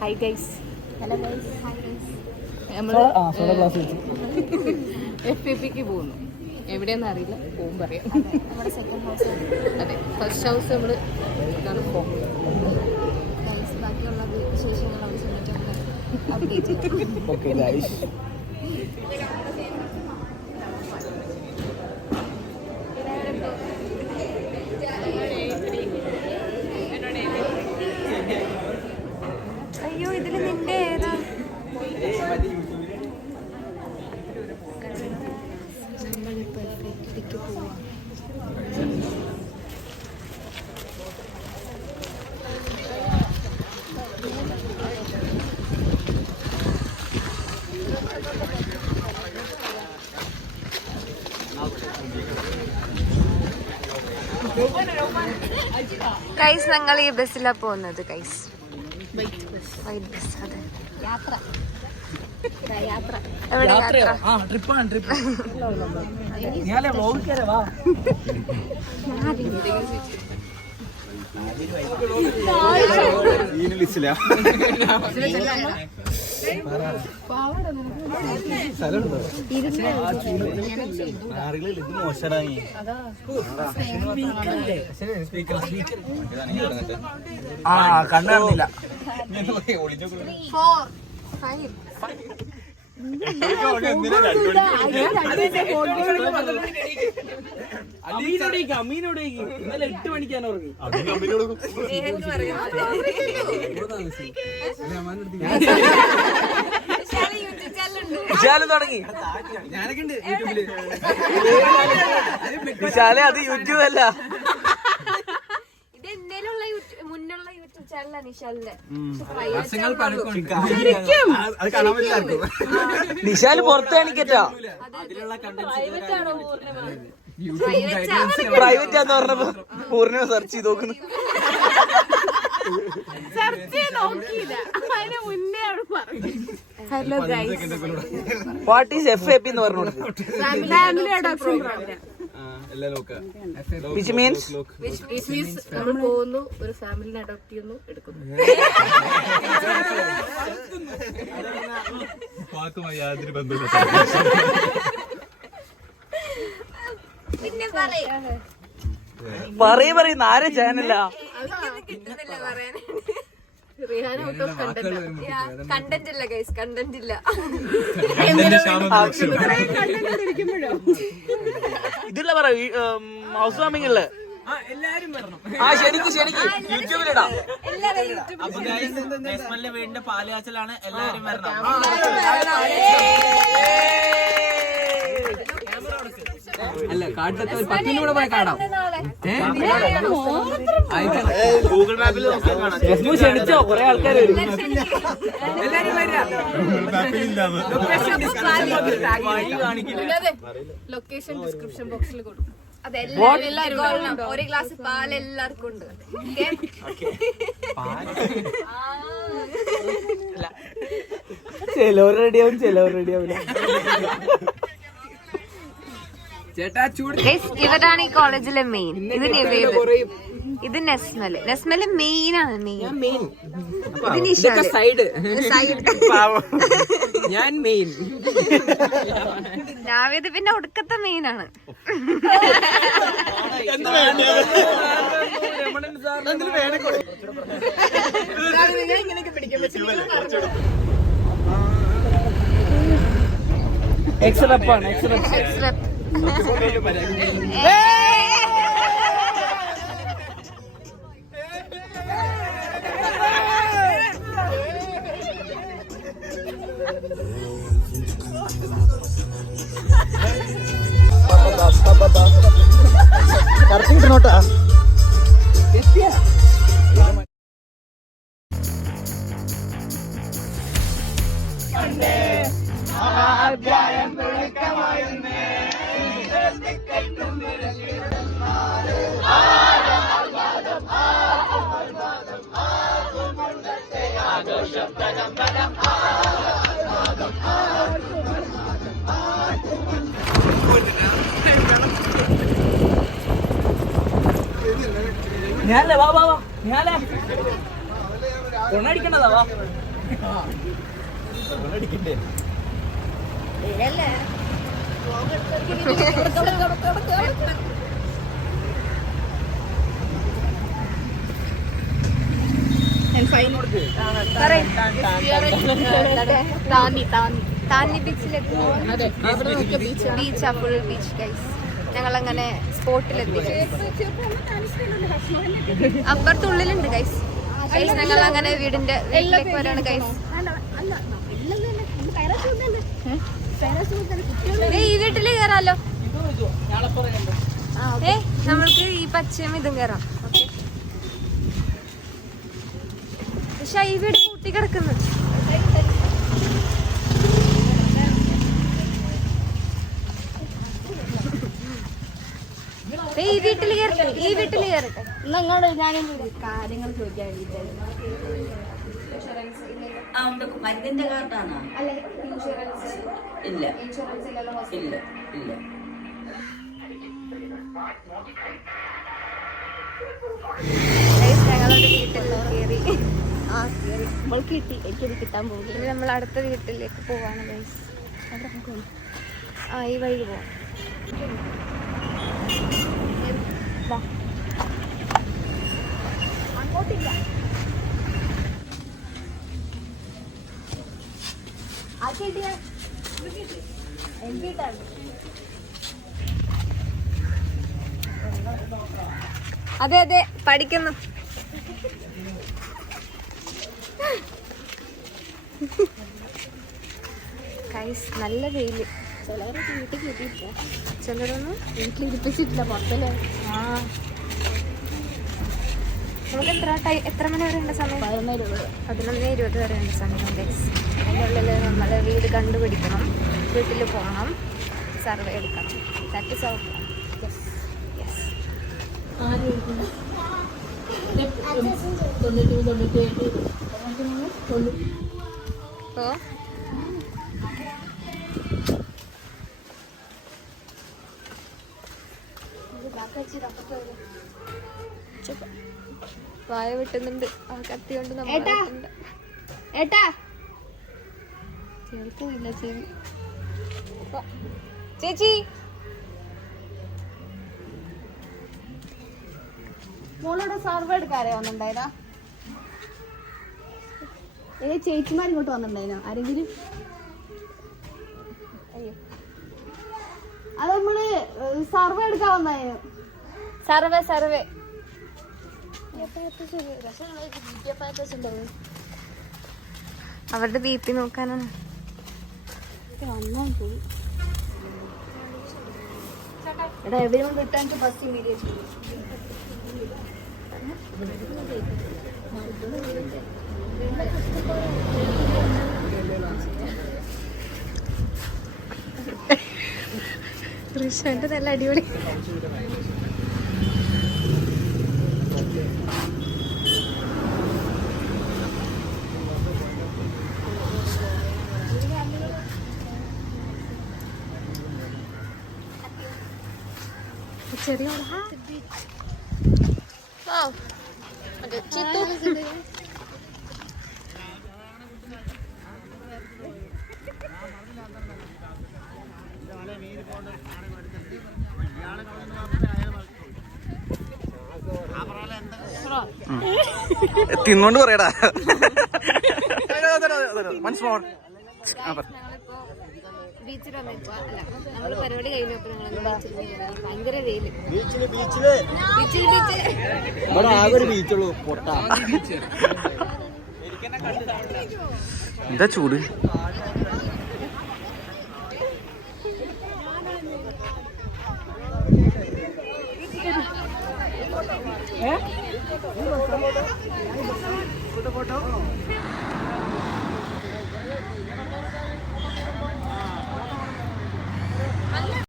Hi guys. Hello guys. നമ്മൾ FAPക്ക് പോകുന്നു. എവിടെയെന്ന് അറിയില്ല, പോകും പറയാം. നമ്മുടെ സെക്കൻഡ് ഹൗസ്. അതെ, ഫസ്റ്റ് ഹൗസ് നമ്മൾ ഇതാണ് പോകുന്നത്. ബാക്കിയുള്ള വിശേഷങ്ങൾ അവിടെ ചെന്നിട്ട് അപ്ഡേറ്റ് ചെയ്യാം. Okay guys. അയ്യോ, ഇതിൽ നിന്റെ ഏതാ? നമ്മളിപ്പോൾ FAPക്ക് പോവാം. ഗൈസ്, ഞങ്ങൾ ഈ ബസ്സിലാണ് പോകുന്നത്. Guys, white bus. അതെ, യാത്ര. എവിടെ യാത്ര? കണ്ടില്ല. 4, 5. അമ്മീനോട് ഇന്നലെ 8 മണിക്കാണ് ഉറങ്ങി. വിശാല് തുടങ്ങി. ഞാനൊക്കെ ഉണ്ട് യൂട്യൂബില്. വിശാലെ, അത് യൂട്യൂബ് അല്ല, മുന്നുള്ള യൂട്യൂബ് ചാനലാണ് നിഷാലിന്റെ. നിശാല് പുറത്ത് കാണിക്കറ്റാ. പ്രൈവറ്റ് ആന്ന് പറഞ്ഞപ്പോ പൂർണ്ണിമ സെർച്ച് ചെയ്ത് നോക്കുന്നു. Hello guys, what is FAP എന്ന് പറഞ്ഞു. Family adoption programme. Which means നമ്മൾ പോകുന്നു, ഒരു ഫാമിലിനെ അഡോപ്റ്റ് ചെയ്യുന്നു, എടുക്കുന്നു. പിന്നെ പറയുന്ന ആരെ ചാനലാ? കിട്ടുന്നില്ല പറയാൻ. റിഹാന ഔട്ട് ഓഫ് കണ്ടന്റ് ഇല്ല ഗൈസ്, കണ്ടന്റ് ഇല്ല. ഇതില്ല പറ, ഹൗസ് വാമിംഗ് ഉള്ള എല്ലാരും ശരിക്കും യൂട്യൂബിലിടാം. വീടിന്റെ പാലുകാച്ചലാണ്, എല്ലാരും വരണം. അല്ല, കാട്ടത്ത് 10 കൂടെ പോയി കാണാം. ഗൂഗിൾ മാപ്പിൽ ക്ഷണിച്ചോ, കുറെ ആൾക്കാർ വരും. ലൊക്കേഷൻ ഡിസ്ക്രിപ്ഷൻ ബോക്സിൽ കൊടുക്കും. ഒരു ഗ്ലാസ് പാൽ എല്ലാവർക്കും ഉണ്ട്. ചിലവർ റെഡിയാവും, ചിലവർ റെഡിയാവില്ല. ഇവരാണ് ഈ കോളേജിലെ മെയിൻ. ഇത് നിവേദ്, ഇത് നെസ്മല് മെയിൻ ആണ്. മെയിൻ ഇത് നിഷാദ്, സൈഡ്. ഞാൻ മെയിൻ. നാവേദ് പിന്നെ ഒടുക്കത്തെ മെയിൻ ആണ്. എക്സ്റെപ്പാണ്. കറക്റ്റ് കിട്ടണോട്ടാ. ഞാനല്ലേ വാ വാ വാ ഞാനേ കൊണ്ടടിക്കണ്ടതാ വാ താന്നി ബീച്ചിലെത്തി. ബീച്ചാ, ഫുൾ ബീച്ച് ഗൈസ്. ഞങ്ങളങ്ങനെ സ്പോട്ടിലെത്തി. അപ്പുറത്തുള്ളിലുണ്ട് ഗൈസ്. ഗൈസ് ഞങ്ങൾ അങ്ങനെ വീട്ടിലേക്ക് വരാണ് ഗൈസ്. ഈ വീട്ടില് കേറാലോ. നമ്മൾക്ക് ഈ പച്ചയും ഇതും കേറാം. പക്ഷെ ഈ വീട് കൂട്ടി കിടക്കുന്നു. ഈ വീട്ടില് കയറട്ടെ. കാര്യങ്ങൾ ചോദിക്കാൻ വേണ്ടിട്ടായിരുന്നു. മരുന്നിന്റെ കാർഡാണോ? ഇല്ല ഇല്ല ഇല്ല. ഞങ്ങളുടെ വീട്ടിൽ കയറി. കിട്ടി, എനിക്കത് കിട്ടാൻ പോകും. നമ്മൾ അടുത്ത വീട്ടിലേക്ക് പോവാണ് ഗൈസ്. ഈ വഴി പോവാം. അങ്ങോട്ടില്ല. അതെ അതെ, പഠിക്കുന്നു. ഗൈസ് നല്ല വെയില്. ചിലവരൊക്കെ വീട്ടിൽ കിട്ടിയിട്ടില്ല, ചിലരൊന്നും വീട്ടിലിരിപ്പിച്ചിട്ടില്ല. പുറത്തല്ലേ. നമുക്ക് എത്ര മണി വരെ ഉണ്ട് സമയം? 11:20 വരെ ഉണ്ട് സമയം ഗൈസ്. അതിനുള്ളിൽ നമ്മൾ വീട് കണ്ടുപിടിക്കണം, വീട്ടിൽ പോകണം, സർവേ എടുക്കണം. That is our plan. Yes. ഓ വായ വെട്ടുന്നുണ്ട് ആ കത്തി കൊണ്ട്. ചേർക്കുന്നില്ല ചെവി. ചേച്ചി മോളോട് സർവേ എടുക്കാരെ വന്നിട്ടുണ്ടായതാ? ചേച്ചിമാർ ഇങ്ങോട്ട് വന്നിട്ടുണ്ടായിനോ ആരെങ്കിലും? അയ്യോ, അത് നമ്മള് സർവേ എടുക്കാൻ വന്നായിരുന്നു. സർവേ അവരുടെ ബി.പി നോക്കാനാണ്. ഋഷന്റെ നല്ല അടിപൊളി. ചെറിയ തിന്നോണ്ട് പറയടാ. മനസ്സിലാവും. ബീച്ചിൽ വന്നിപ്പോ അല്ല, നമ്മള് പരിപാടി കഴിഞ്ഞപ്പോ ഞങ്ങൾ ഭയങ്കര വെയില്. എന്താ ചൂട്?